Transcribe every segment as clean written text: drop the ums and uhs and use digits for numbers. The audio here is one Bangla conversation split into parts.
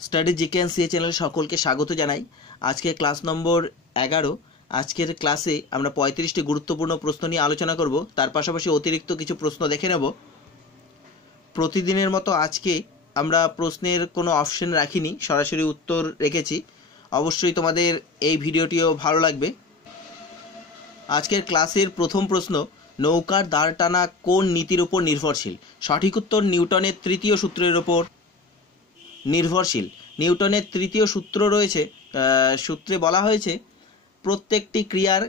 স্টাডি জিকেএনসিএ চ্যানেলে সকলকে স্বাগত জানাই। আজকে ক্লাস নম্বর 11। আজকের ক্লাসে আমরা 35টি গুরুত্বপূর্ণ প্রশ্ন নিয়ে আলোচনা করব। তার পাশাপাশি অতিরিক্ত কিছু প্রশ্ন দেখে নেব। প্রতিদিনের মতো আজকে আমরা প্রশ্নের কোনো অপশন রাখিনি, সরাসরি উত্তর রেখেছি। অবশ্যই তোমাদের এই ভিডিওটিও ভালো লাগবে। আজকের ক্লাসের প্রথম প্রশ্ন, নৌকার দাঁড় টানা কোন নীতির উপর নির্ভরশীল? সঠিক উত্তর নিউটনের তৃতীয় সূত্রের উপর নির্ভরশীল। নিউটনের তৃতীয় সূত্র রয়েছে, সূত্রে বলা হয়েছে প্রত্যেকটি ক্রিয়ার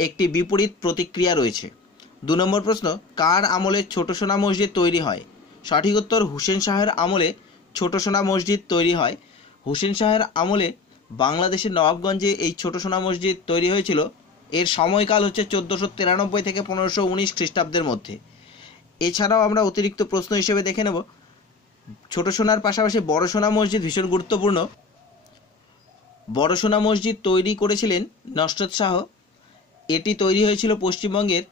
একটি বিপরীত প্রতিক্রিয়া রয়েছে। 2 নম্বর প্রশ্ন, কার আমলে ছোট সোনা মসজিদ তৈরি হয়? সঠিক উত্তর হুসেন শাহের আমলে ছোট সোনা মসজিদ তৈরি হয়। হুসেন শাহের আমলে বাংলাদেশের নবাবগঞ্জে এই ছোট সোনা মসজিদ তৈরি হয়েছিল। এর সময়কাল হচ্ছে 1493 থেকে 1519 খ্রিস্টাব্দের মধ্যে। এছাড়াও আমরা অতিরিক্ত প্রশ্ন হিসেবে দেখে নেব, ছোট সোনার পাশাপাশি বড় সোনা মসজিদ ভীষণ গুরুত্বপূর্ণ। বড় সোনা মসজিদ তৈরি করেছিলেন নসরত শাহ। এটি তৈরি হয়েছিল পশ্চিমবঙ্গের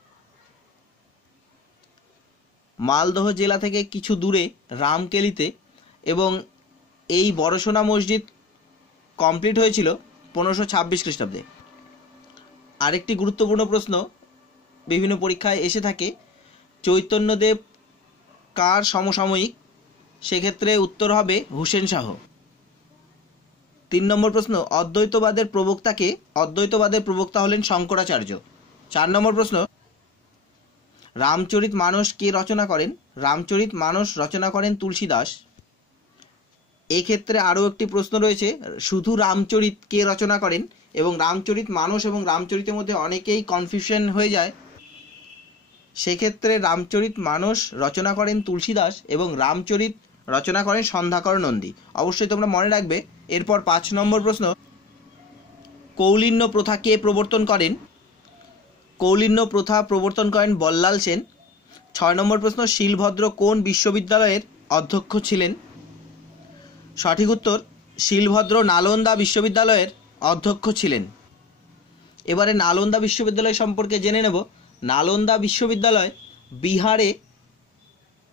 মালদহ জেলা থেকে কিছু দূরে রামকেলিতে, এবং এই বড় সোনা মসজিদ কমপ্লিট হয়েছিল 1526 খ্রিস্টাব্দে। আরেকটি গুরুত্বপূর্ণ প্রশ্ন বিভিন্ন পরীক্ষায় এসে থাকে, চৈতন্যদেব কার সমসাময়িক? সেক্ষেত্রে উত্তর হবে হুসেন শাহ। 3 নম্বর প্রশ্ন, অদ্বৈতবাদের প্রবক্তাকে? অদ্বৈতবাদের প্রবক্তা হলেন শঙ্করাচার্য। 4 নম্বর প্রশ্ন, রামচরিত মানস কে রচনা করেন? রামচরিত মানস রচনা করেন তুলসীদাস। এক্ষেত্রে আরও একটি প্রশ্ন রয়েছে, শুধু রামচরিত কে রচনা করেন? এবং রামচরিত মানস এবং রামচরিতের মধ্যে অনেকেই কনফিউশন হয়ে যায়। সেক্ষেত্রে রামচরিত মানস রচনা করেন তুলসীদাস এবং রামচরিত রচনা করেন সন্ধ্যাকর নন্দী। অবশ্যই তোমরা মনে রাখবে। এরপর 5 নম্বর প্রশ্ন, কৌলিন্য প্রথা কে প্রবর্তন করেন? কৌলিন্য প্রথা প্রবর্তন করেন বল্লাল সেন। 6 নম্বর প্রশ্ন, শিলভদ্র কোন বিশ্ববিদ্যালয়ের অধ্যক্ষ ছিলেন? সঠিক উত্তর শিলভদ্র নালন্দা বিশ্ববিদ্যালয়ের অধ্যক্ষ ছিলেন। এবারে নালন্দা বিশ্ববিদ্যালয় সম্পর্কে জেনে নেব। নালন্দা বিশ্ববিদ্যালয় বিহারে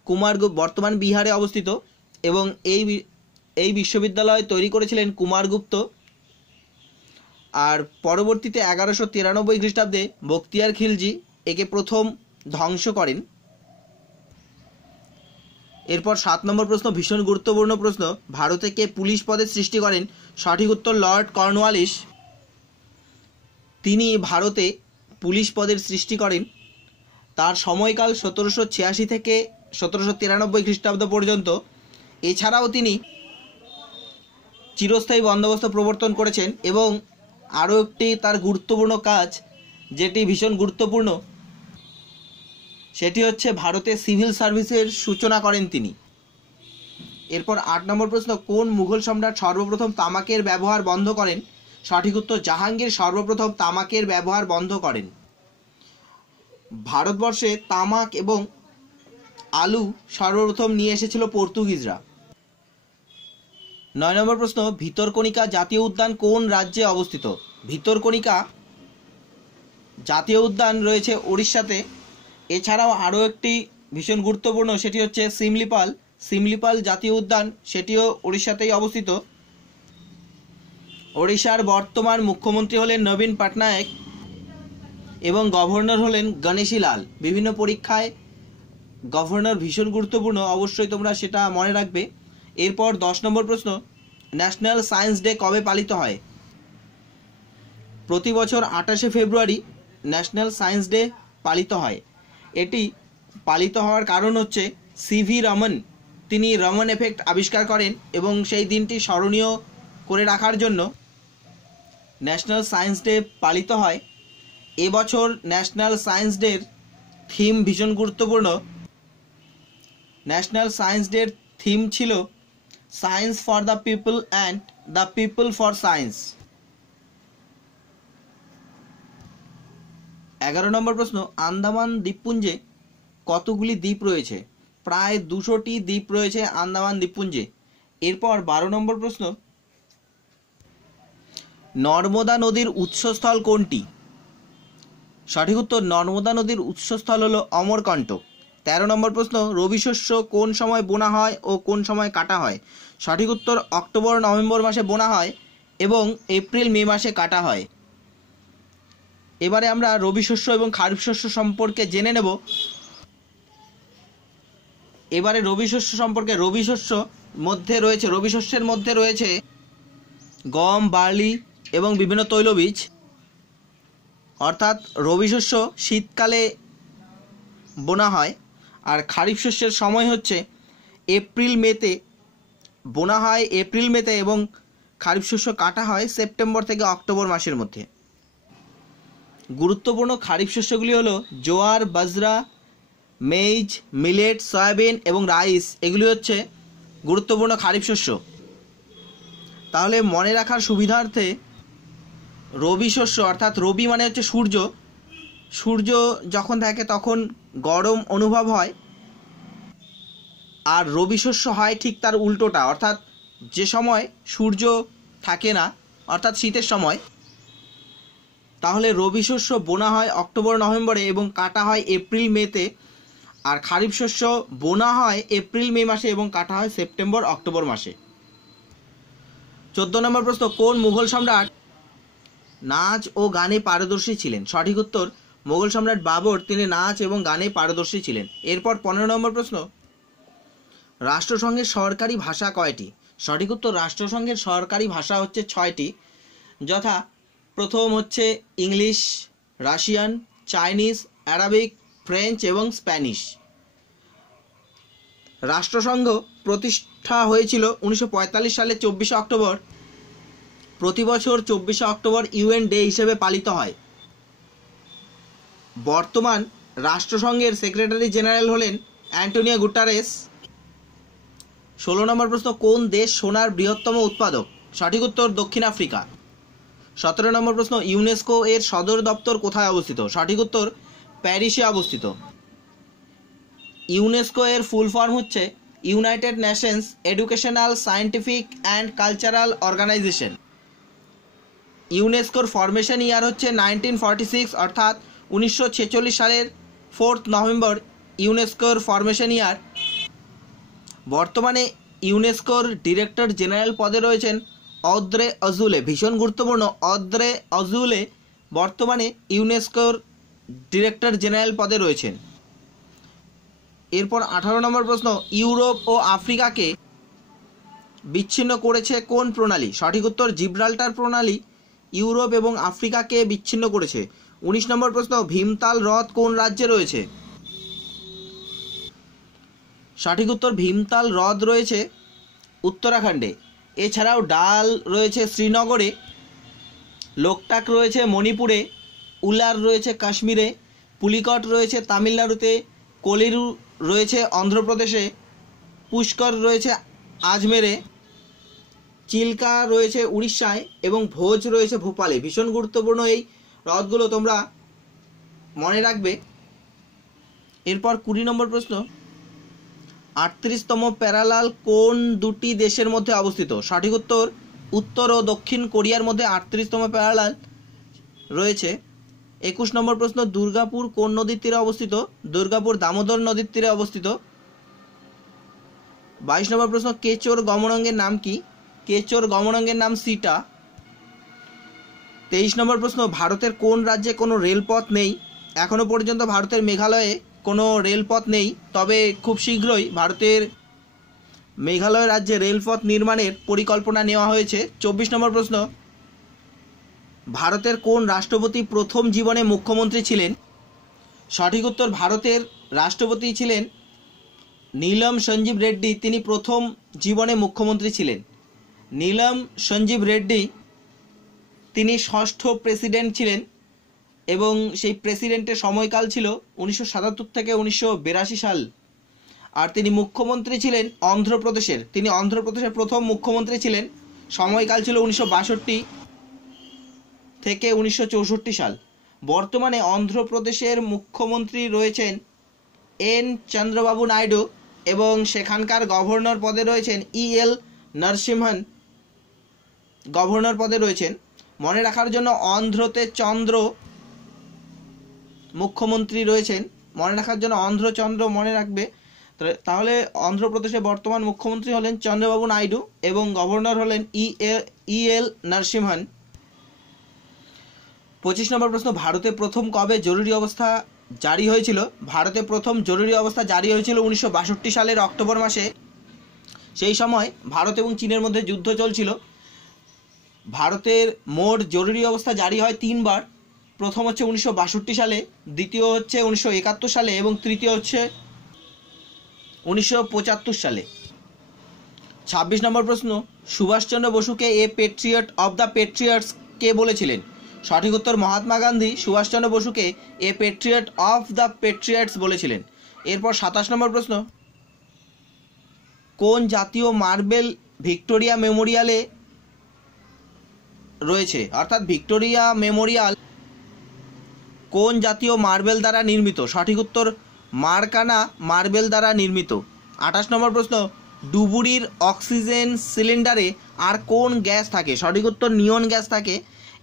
কুমারগুপ্ত, বর্তমান বিহারে অবস্থিত, এবং এই বিশ্ববিদ্যালয় তৈরি করেছিলেন কুমারগুপ্ত। আর পরবর্তীতে 1193 খ্রিস্টাব্দে বখতিয়ার খিলজি একে প্রথম ধ্বংস করেন। এরপর 7 নম্বর প্রশ্ন, ভীষণ গুরুত্বপূর্ণ প্রশ্ন, ভারতে কে পুলিশ পদের সৃষ্টি করেন? সঠিক উত্তর লর্ড কর্নওয়ালিস। তিনি ভারতে পুলিশ পদের সৃষ্টি করেন। তার সময়কাল 1786 থেকে 1793 খ্রিস্টাব্দ পর্যন্ত। এছাড়াও তিনি চিরস্থায়ী বন্দোবস্ত প্রবর্তন করেছেন, এবং আরও একটি তার গুরুত্বপূর্ণ কাজ যেটি ভীষণ গুরুত্বপূর্ণ, সেটি হচ্ছে ভারতে সিভিল সার্ভিসের সূচনা করেন তিনি। এরপর 8 নম্বর প্রশ্ন, কোন মুঘল সম্রাট সর্বপ্রথম তামাকের ব্যবহার বন্ধ করেন? সঠিক উত্তর জাহাঙ্গীর সর্বপ্রথম তামাকের ব্যবহার বন্ধ করেন। ভারতবর্ষে তামাক এবং আলু সর্বপ্রথম নিয়ে এসেছিল পর্তুগিজরা। 9 নম্বর প্রশ্ন, ভিতরকণিকা জাতীয় উদ্যান কোন রাজ্যে অবস্থিত? ভিতরকণিকা জাতীয় উদ্যান রয়েছে উড়িষ্যাতে। এছাড়াও আরও একটি ভীষণ গুরুত্বপূর্ণ, সেটি হচ্ছে সিমলিপাল। সিমলিপাল জাতীয় উদ্যান, সেটিও উড়িষ্যাতেই অবস্থিত। ওড়িশার বর্তমান মুখ্যমন্ত্রী হলেন নবীন পটনায়ক এবং গভর্নর হলেন গণেশী লাল। বিভিন্ন পরীক্ষায় গভর্নর ভীষণ গুরুত্বপূর্ণ, অবশ্যই তোমরা সেটা মনে রাখবে। এরপর 10 নম্বর প্রশ্ন, ন্যাশনাল সায়েন্স ডে কবে পালিত হয়? প্রতি বছর 28শে ফেব্রুয়ারি ন্যাশনাল সায়েন্স ডে পালিত হয়। এটি পালিত হওয়ার কারণ হচ্ছে সিভি রমন, তিনি রমন এফেক্ট আবিষ্কার করেন, এবং সেই দিনটি স্মরণীয় করে রাখার জন্য ন্যাশনাল সায়েন্স ডে পালিত হয়। এবছর ন্যাশনাল সায়েন্স ডের থিম ভীষণ গুরুত্বপূর্ণ। ন্যাশনাল সায়েন্স ডের থিম ছিল science for the people and the people for science. 11 নম্বর প্রশ্ন, আন্দামান দ্বীপপুঞ্জে কতগুলি দ্বীপ রয়েছে? প্রায় 200টি দ্বীপ রয়েছে আন্দামান দ্বীপপুঞ্জে। এরপর 12 নম্বর প্রশ্ন, নর্মদা নদীর উৎসস্থল কোনটি? সঠিক উত্তর নর্মদা নদীর উৎসস্থল হলো অমরকণ্টক। 13 নম্বর প্রশ্ন, রবি শস্য কোন সময় বোনা হয় ও কোন সময় কাটা হয়? সঠিক উত্তর অক্টোবর নভেম্বর মাসে বোনা হয় এবং এপ্রিল মে মাসে কাটা হয়। এবারে আমরা রবি শস্য এবং খারিফ শস্য সম্পর্কে জেনে নেব। এবারে রবি শস্য সম্পর্কে রবি শস্যের মধ্যে রয়েছে গম, বার্লি এবং বিভিন্ন তৈলবীজ। অর্থাৎ রবি শস্য শীতকালে বোনা হয় আর খারিফ শস্যের সময় হচ্ছে এপ্রিল মেতে বোনা হয় এপ্রিল মেতে এবং খারিফ শস্য কাটা হয় সেপ্টেম্বর থেকে অক্টোবর মাসের মধ্যে। গুরুত্বপূর্ণ খারিফ শস্যগুলি হলো জোয়ার, বাজরা, মেইজ, মিলেট, সয়াবিন এবং রাইস। এগুলি হচ্ছে গুরুত্বপূর্ণ খারিফ শস্য। তাহলে মনে রাখার সুবিধার্থে রবি শস্য অর্থাৎ রবি মানে হচ্ছে সূর্য যখন থাকে তখন গরম অনুভব হয়, আর রবি শস্য হয় ঠিক তার উল্টোটা, অর্থাৎ যে সময় সূর্য থাকে না অর্থাৎ শীতের সময়। তাহলে রবি শস্য বোনা হয় অক্টোবর নভেম্বরে এবং কাটা হয় এপ্রিল মেতে, আর খারিফ শস্য বোনা হয় এপ্রিল মে মাসে এবং কাটা হয় সেপ্টেম্বর অক্টোবর মাসে। 14 নম্বর প্রশ্ন, কোন মুঘল সম্রাট নাচ ও গানে পারদর্শী ছিলেন? সঠিক উত্তর মুঘল সম্রাট বাবর, তিনি নাচ এবং গানে পারদর্শী ছিলেন। এরপর 15 নম্বর প্রশ্ন, রাষ্ট্রসংঘের সরকারি ভাষা কয়টি? সঠিক উত্তর রাষ্ট্রসংঘের সরকারি ভাষা হচ্ছে 6টি, যথা প্রথম হচ্ছে English, Russian, Chinese, Arabic, French এবং স্প্যানিশ। রাষ্ট্রসংঘ প্রতিষ্ঠা হয়েছিল 1945 সালের 24 অক্টোবর। প্রতি বছর 24 অক্টোবর ইউএন ডে হিসেবে পালিত হয়। বর্তমান রাষ্ট্রসংঘের সেক্রেটারি জেনারেল হলেন অ্যান্টোনিও গুটারেস। 16 নম্বর প্রশ্ন, কোন দেশ সোনার বৃহত্তম উৎপাদক? সঠিক উত্তর দক্ষিণ আফ্রিকা। 17 নম্বর প্রশ্ন, ইউনেস্কো এর সদর দপ্তর কোথায় অবস্থিত? সঠিক উত্তর প্যারিসে অবস্থিত। ইউনেস্কো এর ফুল ফর্ম হচ্ছে United Nations Educational, Scientific and Cultural Organisation. ইউনেস্কোর ফরমেশন ইয়ার হচ্ছে 1946, অর্থাৎ 1946 সালের 4 নভেম্বর ইউনেস্কোর ফরমেশন ইয়ার। বর্তমানে ইউনেস্কোর ডিরেক্টর জেনারেল পদে রয়েছেন অদ্রে অজুলে। ভীষণ গুরুত্বপূর্ণ, অদ্রে অজুলে বর্তমানে ইউনেস্কোর ডিরেক্টর জেনারেল পদে রয়েছেন। এরপর 18 নম্বর প্রশ্ন, ইউরোপ ও আফ্রিকাকে বিচ্ছিন্ন করেছে কোন প্রণালী? সঠিক উত্তর জিব্রাল্টার প্রণালী ইউরোপ এবং আফ্রিকাকে বিচ্ছিন্ন করেছে। 19 নম্বর প্রশ্ন, ভীমতাল হ্রদ কোন রাজ্যে রয়েছে? সঠিক উত্তর ভীমতাল হ্রদ রয়েছে উত্তরাখণ্ডে। এছাড়াও ডাল রয়েছে শ্রীনগরে, লোকটাক রয়েছে মণিপুরে, উলার রয়েছে কাশ্মীরে, পুলিকট রয়েছে তামিলনাড়ুতে, কোলিরু রয়েছে অন্ধ্রপ্রদেশে, পুষ্কর রয়েছে আজমেরে, চিল্কা রয়েছে উড়িষ্যায় এবং ভোজ রয়েছে ভোপালে। ভীষণ গুরুত্বপূর্ণ এই হ্রদগুলো, তোমরা মনে রাখবে। এরপর 20 নম্বর প্রশ্ন, 38তম প্যারালাল কোন দুটি দেশের মধ্যে অবস্থিত? সঠিক উত্তর উত্তর ও দক্ষিণ কোরিয়ার মধ্যে 38তম প্যারালাল রয়েছে। 21 নম্বর প্রশ্ন, দুর্গাপুর কোন নদীর তীরে অবস্থিত? দুর্গাপুর দামোদর নদীর তীরে অবস্থিত। 22 নম্বর প্রশ্ন, কেচোর গমনঙ্গের নাম কি? কেচোর গমনঙ্গের নাম সিটা। 23 নম্বর প্রশ্ন, ভারতের কোন রাজ্যে কোনো রেলপথ নেই? এখনো পর্যন্ত ভারতের মেঘালয়ে কোনো রেলপথ নেই, তবে খুব শীঘ্রই ভারতের মেঘালয় রাজ্যে রেলপথ নির্মাণের পরিকল্পনা নেওয়া হয়েছে। 24 নম্বর প্রশ্ন, ভারতের কোন রাষ্ট্রপতি প্রথম জীবনে মুখ্যমন্ত্রী ছিলেন? সঠিক উত্তর ভারতের রাষ্ট্রপতি ছিলেন নীলম সঞ্জীব রেড্ডি, তিনি প্রথম জীবনে মুখ্যমন্ত্রী ছিলেন। নীলম সঞ্জীব রেড্ডি তিনি ষষ্ঠ প্রেসিডেন্ট ছিলেন এবং সেই প্রেসিডেন্টের সময়কাল ছিল 1977 থেকে 1982 সাল। আর তিনি মুখ্যমন্ত্রী ছিলেন অন্ধ্রপ্রদেশের, তিনি অন্ধ্রপ্রদেশের প্রথম মুখ্যমন্ত্রী ছিলেন। সময়কাল ছিল 1962 থেকে 1964 সাল। বর্তমানে অন্ধ্রপ্রদেশের মুখ্যমন্ত্রী রয়েছেন এন চন্দ্রবাবু নাইডু এবং সেখানকার গভর্নর পদে রয়েছেন EL নরসিংহন, গভর্নর পদে রয়েছেন। মনে রাখার জন্য অন্ধ্রতে চন্দ্র মুখ্যমন্ত্রী রয়েছেন মনে রাখার জন্য অন্ধ্রচন্দ্র মনে রাখবে। তাহলে অন্ধ্রপ্রদেশের বর্তমান মুখ্যমন্ত্রী হলেন চন্দ্রবাবু নাইডু এবং গভর্নর হলেন EL নরসিমহান। 25 নম্বর প্রশ্ন, ভারতে প্রথম কবে জরুরি অবস্থা জারি হয়েছিল? ভারতে প্রথম জরুরি অবস্থা জারি হয়েছিল 1962 সালের অক্টোবর মাসে। সেই সময় ভারত এবং চীনের মধ্যে যুদ্ধ চলছিল। ভারতের মোট জরুরি অবস্থা জারি হয় 3 বার। প্রথম হচ্ছে 1962 সালে, দ্বিতীয় হচ্ছে 1971 সালে এবং তৃতীয় হচ্ছে 1975 সালে। 26 নম্বর প্রশ্ন, সুভাষচন্দ্র বসুকে এ পেট্রিয়ট অব দ্য পেট্রিয়টস কে বলেছিলেন? সঠিক উত্তর মহাত্মা গান্ধী সুভাষচন্দ্র বসুকে এ পেট্রিয়ট অফ দ্য পেট্রিয়টস বলেছিলেন। এরপর 27 নম্বর প্রশ্ন, কোন জাতীয় মার্বেল ভিক্টোরিয়া মেমোরিয়ালে রয়েছে? অর্থাৎ ভিক্টোরিয়া মেমোরিয়াল কোন জাতীয় মার্বেল দ্বারা নির্মিত? সঠিক উত্তর মার্কানা মার্বেল দ্বারা নির্মিত। 28 নম্বর প্রশ্ন, ডুবুরির অক্সিজেন সিলিন্ডারে আর কোন গ্যাস থাকে? সঠিক উত্তর নিয়ন গ্যাস থাকে।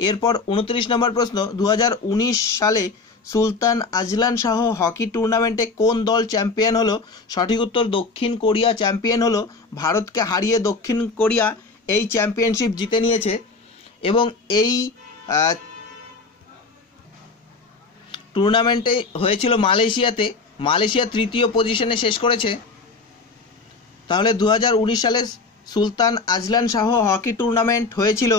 এরপর 29 নম্বর প্রশ্ন, 2019 সালে সুলতান আজলান শাহ হকি টুর্নামেন্টে কোন দল চ্যাম্পিয়ন হলো? সঠিক উত্তর দক্ষিণ কোরিয়া চ্যাম্পিয়ন হলো। ভারতকে হারিয়ে দক্ষিণ কোরিয়া এই চ্যাম্পিয়নশিপ জিতে নিয়েছে এবং এই টুর্নামেন্টে হয়েছিল মালয়েশিয়াতে। মালয়েশিয়া তৃতীয় পজিশনে শেষ করেছে। তাহলে 2019 সালে সুলতান আজলান শাহ হকি টুর্নামেন্ট হয়েছিল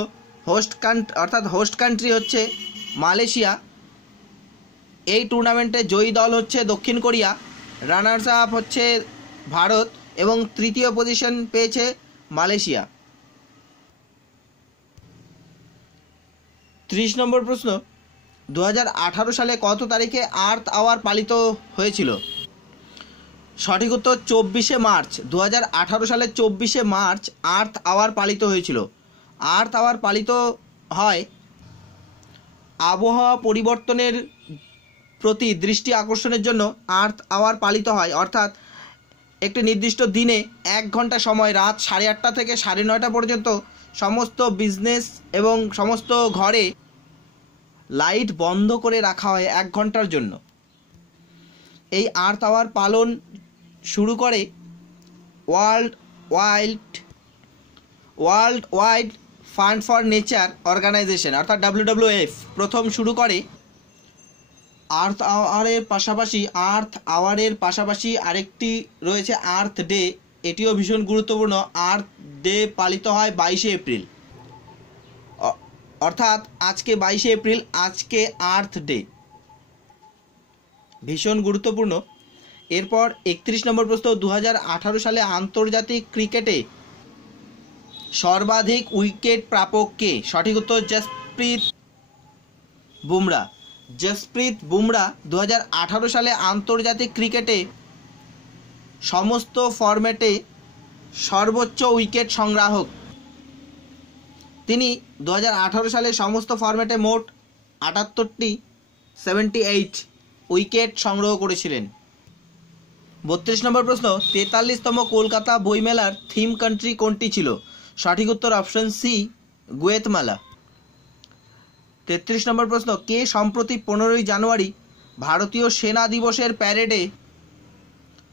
হোস্ট কান্ট্রি হচ্ছে মালয়েশিয়া। এই টুর্নামেন্টে জয়ী দল হচ্ছে দক্ষিণ কোরিয়া, রানার্স আপ হচ্ছে ভারত এবং তৃতীয় পজিশন পেয়েছে মালয়েশিয়া। 30 নম্বর প্রশ্ন, 2018 সালে কত তারিখে আর্থ আওয়ার পালিত হয়েছিল? সঠিক উত্তর 24শে মার্চ। 2018 সালে 24শে মার্চ আর্থ আওয়ার পালিত হয়েছিল। আর্থ আওয়ার পালিত হয় আবহাওয়া পরিবর্তনের প্রতি দৃষ্টি আকর্ষণের জন্য। আর্থ আওয়ার পালিত হয় অর্থাৎ একটি নির্দিষ্ট দিনে 1 ঘন্টা সময় রাত 8:30 থেকে 9:30 পর্যন্ত সমস্ত বিজনেস এবং সমস্ত ঘরে লাইট বন্ধ করে রাখা হয় 1 ঘন্টার জন্য। এই আর্থ আওয়ার পালন শুরু করে World Wide Fund for Nature Organisation অর্থাৎ WWF প্রথম শুরু করে। আর্থ আওয়ারের পাশাপাশি আরেকটি রয়েছে আর্থ ডে, এটিও ভীষণ গুরুত্বপূর্ণ। আর্থ ডে পালিত হয় 22শে এপ্রিল, অর্থাৎ আজকে 22শে এপ্রিল, আজকে আর্থ ডে, ভীষণ গুরুত্বপূর্ণ। এরপর 31 নম্বর প্রশ্ন, 2018 সালে আন্তর্জাতিক ক্রিকেটে সর্বাধিক উইকেট প্রাপক কে? সঠিক উত্তর জসপ্রীত বুমরা 2018 সালে আন্তর্জাতিক ক্রিকেটে সমস্ত ফরম্যাটে সর্বোচ্চ উইকেট সংগ্রাহক। তিনি 2018 সালে সমস্ত ফরম্যাটে মোট 78 উইকেট সংগ্রহ করেছিলেন। 32 নম্বর প্রশ্ন, 43তম কলকাতা বইমেলার থিম কান্ট্রি কোনটি ছিল? সঠিক উত্তর অপশন সি গুয়েতমালা। 33 নম্বর প্রশ্ন, কে সম্প্রতি 15ই জানুয়ারি ভারতীয় সেনা দিবসের প্যারেডে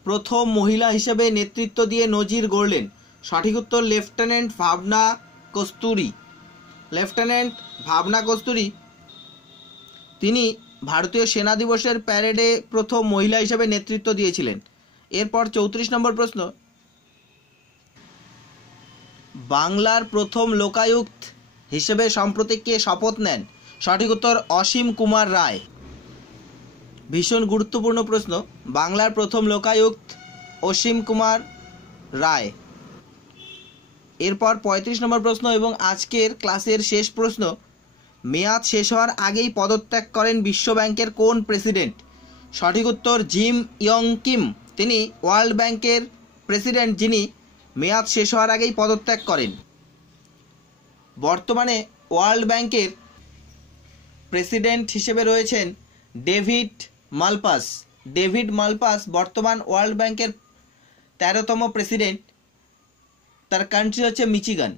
প্রথম মহিলা হিসেবে নেতৃত্ব দিয়ে নজির গড়লেন? সঠিক উত্তর লেফটেন্যান্ট ভাবনা কস্তুরী। তিনি ভারতীয় সেনা দিবসের প্যারেডে প্রথম মহিলা হিসেবে নেতৃত্ব দিয়েছিলেন। এরপর 34 নম্বর প্রশ্ন, বাংলার প্রথম লোকায়ুক্ত হিসেবে সম্প্রতি কে শপথ নেন? সঠিক উত্তর অসীম কুমার রায়। ভীষণ গুরুত্বপূর্ণ প্রশ্ন, বাংলার প্রথম লোকায়ুক্ত অসীম কুমার রায়। এরপর 35 নম্বর প্রশ্ন এবং আজকের ক্লাসের শেষ প্রশ্ন, মেয়াদ শেষ হওয়ার আগেই পদত্যাগ করেন বিশ্বব্যাংকের কোন প্রেসিডেন্ট? সঠিক উত্তর জিম ইয়ং কিম। তিনি ওয়ার্ল্ড ব্যাংকের প্রেসিডেন্ট যিনি মেয়াদ শেষ হওয়ার আগেই পদত্যাগ করেন। বর্তমানে ওয়ার্ল্ড ব্যাংকের প্রেসিডেন্ট হিসেবে রয়েছেন ডেভিড মালপাস বর্তমান ওয়ার্ল্ড ব্যাংকের 13তম প্রেসিডেন্ট। তার কান্ট্রি হচ্ছে মিচিগান।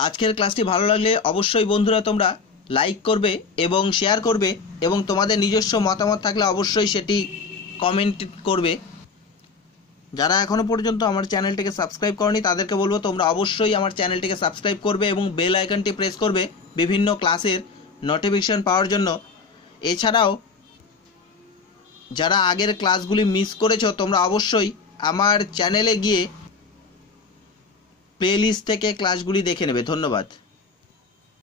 আজকের ক্লাসটি ভালো লাগলে অবশ্যই বন্ধুরা তোমরা লাইক করবে এবং শেয়ার করবে এবং তোমাদের নিজস্ব মতামত থাকলে অবশ্যই সেটি কমেন্ট করবে। যারা এখনও পর্যন্ত আমার চ্যানেলটিকে সাবস্ক্রাইব করনি তাদেরকে বলবো তোমরা অবশ্যই আমার চ্যানেলটিকে সাবস্ক্রাইব করবে এবং বেল আইকনটি প্রেস করবে বিভিন্ন ক্লাসের নোটিফিকেশন পাওয়ার জন্য। এছাড়াও যারা আগের ক্লাসগুলি মিস করেছো তোমরা অবশ্যই আমার চ্যানেলে গিয়ে প্লেলিস্ট থেকে ক্লাসগুলি দেখে নেবে। ধন্যবাদ।